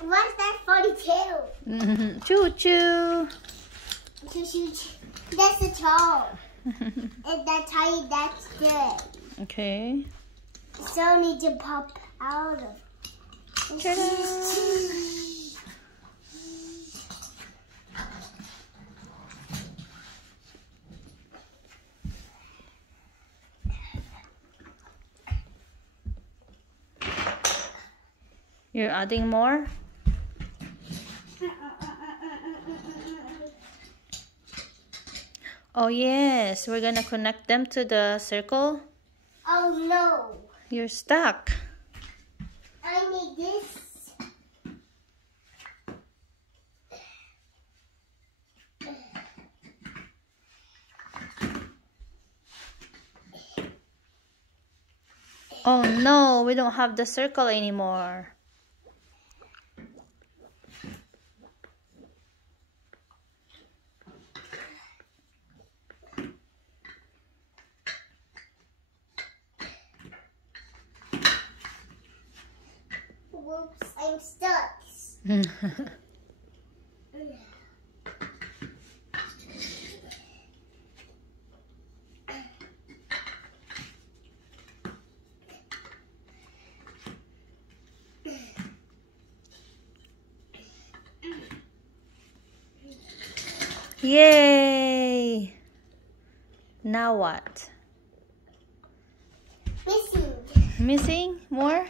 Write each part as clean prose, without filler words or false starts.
What's that 42? Choo choo. That's a toe. And that's how you, that's good. Okay. So need to pop out of. You're adding more? Oh yes, we're gonna connect them to the circle. Oh no. You're stuck. I need this. Oh no, we don't have the circle anymore. Whoops, I'm stuck. Yay! Now what? Missing. Missing more?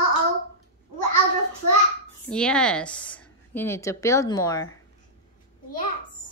Uh-oh, we're out of tracks. Yes, you need to build more. Yes.